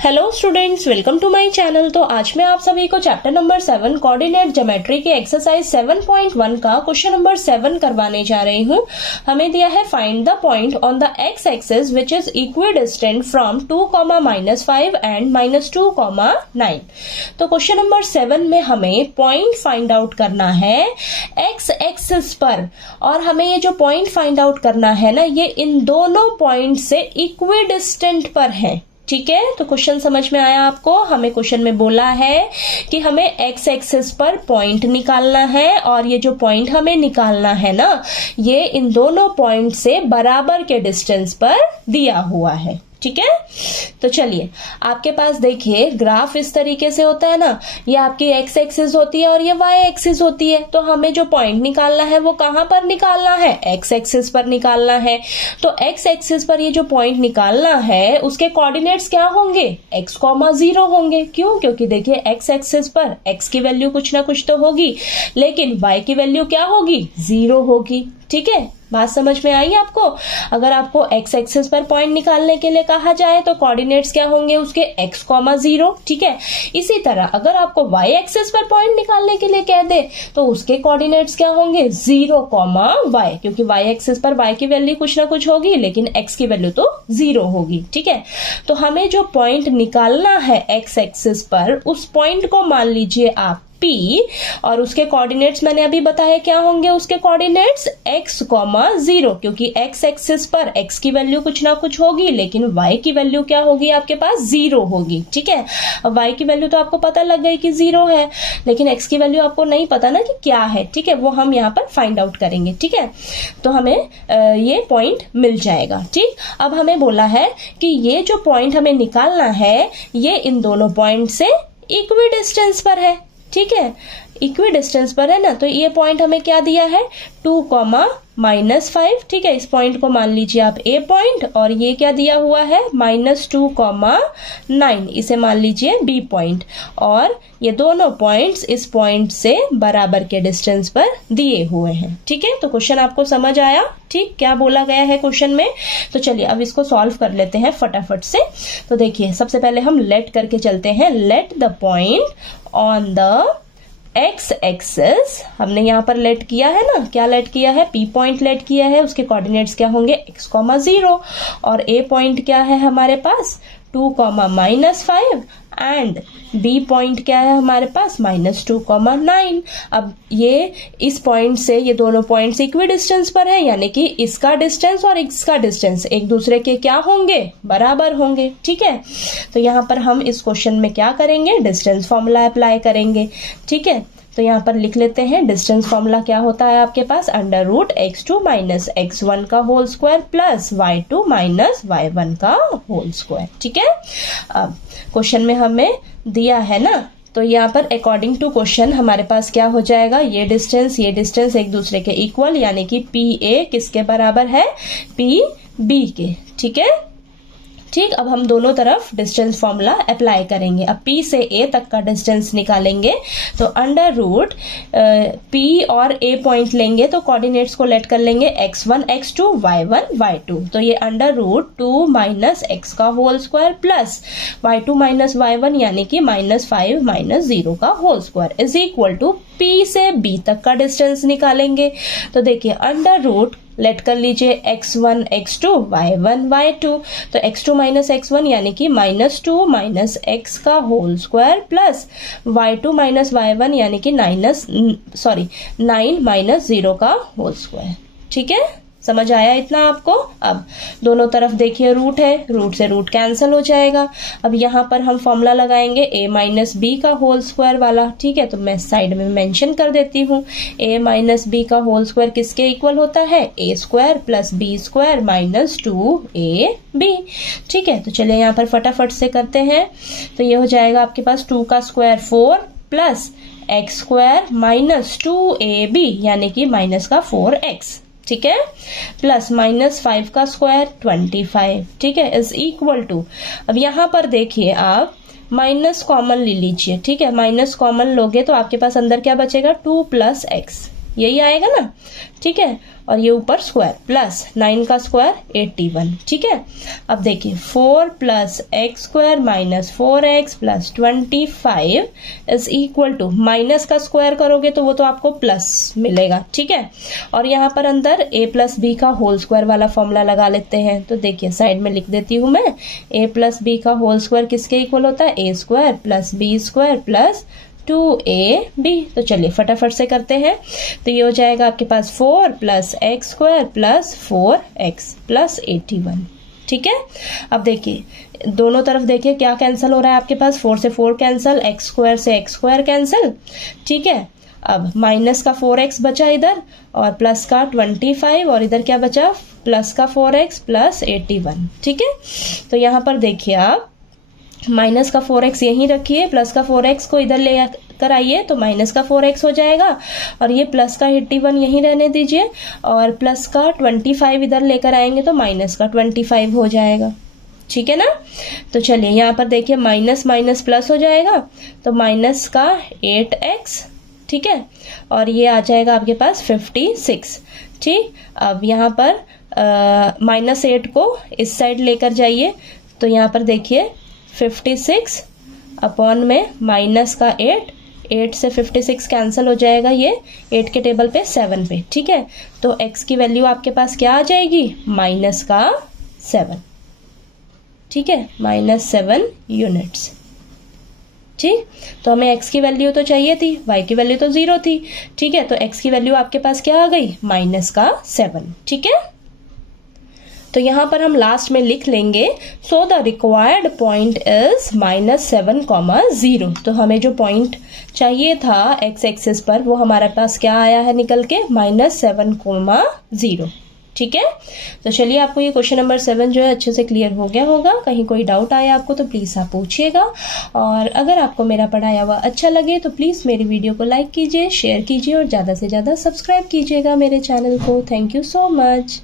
Hello students, welcome to my channel. तो आज मैं आप सभी को चैप्टर नंबर 7 कोऑर्डिनेट ज्योमेट्री के एक्सरसाइज 7.1 का क्वेश्चन नंबर 7 करवाने जा रही हूँ। हमें दिया है find the point on the x axis which is equidistant from 2, -5 and -2, 9। तो क्वेश्चन नंबर 7 में हमें पॉइंट फाइंड आउट करना है एक्स एक्सिस पर, और हमें ये जो पॉइंट फाइंड आउट करना है ना, ये इन दोनों पॉइंट से इक्विडिस्टेंट पर है। ठीक है, तो क्वेश्चन समझ में आया आपको। हमें क्वेश्चन में बोला है कि हमें एक्स एक्सिस पर पॉइंट निकालना है, और ये जो पॉइंट हमें निकालना है ना, ये इन दोनों पॉइंट से बराबर के डिस्टेंस पर दिया हुआ है। ठीक है, तो चलिए आपके पास देखिए ग्राफ इस तरीके से होता है ना, ये आपकी एक्स एक्सिस होती है और ये वाई एक्सिस होती है। तो हमें जो पॉइंट निकालना है वो कहां पर निकालना है? एक्स एक्सिस पर निकालना है। तो एक्स एक्सिस पर ये जो पॉइंट निकालना है उसके कोऑर्डिनेट्स क्या होंगे? x, 0 होंगे। क्यों? क्योंकि देखिए एक्स एक्सिस पर x की वैल्यू कुछ ना कुछ तो होगी, लेकिन y की वैल्यू क्या होगी? 0 होगी। ठीक है, बात समझ में आई आपको? अगर आपको एक्स एक्सिस पर पॉइंट निकालने के लिए कहा जाए तो कोऑर्डिनेट्स क्या होंगे उसके? x, 0। ठीक है, इसी तरह अगर आपको y एक्सिस पर पॉइंट निकालने के लिए कह दे तो उसके कोऑर्डिनेट्स क्या होंगे? 0, y, क्योंकि y एक्सिस पर y की वैल्यू कुछ ना कुछ होगी, लेकिन x की वैल्यू तो 0 होगी। ठीक है, तो हमें जो पॉइंट निकालना है एक्स एक्सिस पर, उस पॉइंट को मान लीजिए आप P, और उसके कोऑर्डिनेट्स मैंने अभी बताया क्या होंगे उसके कोऑर्डिनेट्स? x, 0, क्योंकि x एक्सिस पर x की वैल्यू कुछ ना कुछ होगी, लेकिन y की वैल्यू क्या होगी आपके पास? 0 होगी। ठीक है, अब y की वैल्यू तो आपको पता लग गई कि 0 है, लेकिन x की वैल्यू आपको नहीं पता ना कि क्या है। ठीक है, वो हम यहाँ पर फाइंड आउट करेंगे। ठीक है, तो हमें ये पॉइंट मिल जाएगा। ठीक, अब हमें बोला है कि ये जो पॉइंट हमें निकालना है ये इन दोनों पॉइंट से इक्वी डिस्टेंस पर है। ठीक है, इक्वी डिस्टेंस पर है ना, तो ये पॉइंट हमें क्या दिया है? 2, -5। ठीक है, इस पॉइंट को मान लीजिए आप A पॉइंट, और ये क्या दिया हुआ है? -2, 9, इसे मान लीजिए B पॉइंट, और ये दोनों पॉइंट्स इस पॉइंट से बराबर के डिस्टेंस पर दिए हुए हैं। ठीक है, तो क्वेश्चन आपको समझ आया? ठीक, क्या बोला गया है क्वेश्चन में? तो चलिए अब इसको सॉल्व कर लेते हैं फटाफट से। तो देखिए सबसे पहले हम लेट करके चलते हैं। Let the point on the x axis, हमने यहाँ पर लेट किया है ना, क्या लेट किया है? P पॉइंट लेट किया है, उसके कोऑर्डिनेट्स क्या होंगे? x, 0, और A पॉइंट क्या है हमारे पास? 2, -5, एंड B पॉइंट क्या है हमारे पास? -2, 9। अब ये इस पॉइंट से ये दोनों पॉइंट्स इक्वी डिस्टेंस पर है, यानी कि इसका डिस्टेंस और इसका डिस्टेंस एक दूसरे के क्या होंगे? बराबर होंगे। ठीक है, तो यहाँ पर हम इस क्वेश्चन में क्या करेंगे? डिस्टेंस फॉर्मूला अप्लाई करेंगे। ठीक है, तो यहाँ पर लिख लेते हैं डिस्टेंस फॉर्मूला क्या होता है आपके पास? √x2 - x1 का whole square plus y2 - y1 का होल स्क्वायर। ठीक है, अब क्वेश्चन में हमें दिया है ना, तो यहाँ पर अकॉर्डिंग टू क्वेश्चन हमारे पास क्या हो जाएगा? ये डिस्टेंस एक दूसरे के इक्वल, यानी कि PA किसके बराबर है? PB के। ठीक है, ठीक, अब हम दोनों तरफ डिस्टेंस फॉर्मूला अप्लाई करेंगे। अब P से A तक का डिस्टेंस निकालेंगे, तो √ P और A पॉइंट लेंगे, तो कोऑर्डिनेट्स को लेट कर लेंगे x1, x2, y1, y2। तो ये √2 - x का whole square plus y2 - y1, यानी कि -5 - 0 का whole square is equal to P से B तक का डिस्टेंस निकालेंगे। तो देखिए √ लेट कर लीजिए x1, x2, y1, y2। तो x2 - x1 यानी कि -2 - x का whole square plus y2 - y1 यानी कि 9 - 0 का होल स्क्वायर। ठीक है, समझ आया इतना आपको? अब दोनों तरफ देखिए रूट है, रूट से रूट कैंसिल हो जाएगा। अब यहाँ पर हम फॉर्मूला लगाएंगे A - B का होल स्क्वायर वाला। ठीक है, तो मैं साइड में मेंशन कर देती हूँ। A - B का होल स्क्वायर किसके इक्वल होता है? A² + B² - 2AB। ठीक है, तो चलिए यहाँ पर फटाफट से करते हैं। तो ये हो जाएगा आपके पास 2 का स्क्वायर 4 प्लस x² - 2AB, यानी कि माइनस का 4x। ठीक है, प्लस -5 का स्क्वायर 25। ठीक है, इज इक्वल टू, अब यहां पर देखिए आप माइनस कॉमन ले लीजिए। ठीक है, माइनस कॉमन लोगे तो आपके पास अंदर क्या बचेगा? 2 + x। यही आएगा ना, ठीक है। और ये ऊपर स्क्वायर प्लस 9 का स्क्वायर 81, ठीक है। अब देखिए 4 plus x square minus 4x plus 25 is equal to, minus का स्क्वायर करोगे तो वो तो आपको प्लस मिलेगा, ठीक है। और यहाँ पर अंदर a प्लस बी का होल स्क्वायर वाला फॉर्मूला लगा लेते हैं। तो देखिए साइड में लिख देती हूँ मैं, a प्लस बी का होल स्क्वायर किसके इक्वल होता है, a square plus b square plus 2ab। तो चलिए फटाफट से करते हैं। तो ये हो जाएगा आपके पास 4 plus x square plus 4x plus 81, ठीक है। अब देखिए दोनों तरफ देखिए क्या कैंसिल हो रहा है आपके पास, 4 से 4 कैंसिल, एक्स स्क्वायर से एक्स स्क्वायर कैंसिल, ठीक है। अब माइनस का 4x बचा इधर और प्लस का 25 और इधर क्या बचा, प्लस का 4x प्लस 81, ठीक है। तो यहाँ पर देखिए आप माइनस का 4x यहीं रखिए, प्लस का 4x को इधर ले कर आइए तो माइनस का 4x हो जाएगा और ये प्लस का 81 यहीं रहने दीजिए और प्लस का 25 इधर लेकर आएंगे तो माइनस का 25 हो जाएगा, ठीक है ना। तो चलिए यहाँ पर देखिए माइनस माइनस प्लस हो जाएगा तो माइनस का 8x, ठीक है। और ये आ जाएगा आपके पास 56, ठीक। अब यहाँ पर -8 को इस साइड लेकर जाइए तो यहाँ पर देखिए 56 अपॉन में माइनस का 8 से 56 कैंसिल हो जाएगा, ये 8 के टेबल पे 7 पे, ठीक है। तो x की वैल्यू आपके पास क्या आ जाएगी, माइनस का 7, ठीक है, -7 यूनिट्स, ठीक। तो हमें x की वैल्यू तो चाहिए थी, y की वैल्यू तो 0 थी, ठीक है। तो x की वैल्यू आपके पास क्या आ गई, -7, ठीक है। तो यहाँ पर हम लास्ट में लिख लेंगे so the required point is -7,0। तो हमें जो पॉइंट चाहिए था x एक्सिस पर वो हमारे पास क्या आया है निकल के, -7,0, ठीक है। तो चलिए आपको ये क्वेश्चन नंबर 7 जो है अच्छे से क्लियर हो गया होगा। कहीं कोई डाउट आया आपको तो प्लीज आप पूछिएगा और अगर आपको मेरा पढ़ाया हुआ अच्छा लगे तो प्लीज मेरी वीडियो को लाइक कीजिए, शेयर कीजिए और ज्यादा से ज्यादा सब्सक्राइब कीजिएगा मेरे चैनल को। Thank you so much.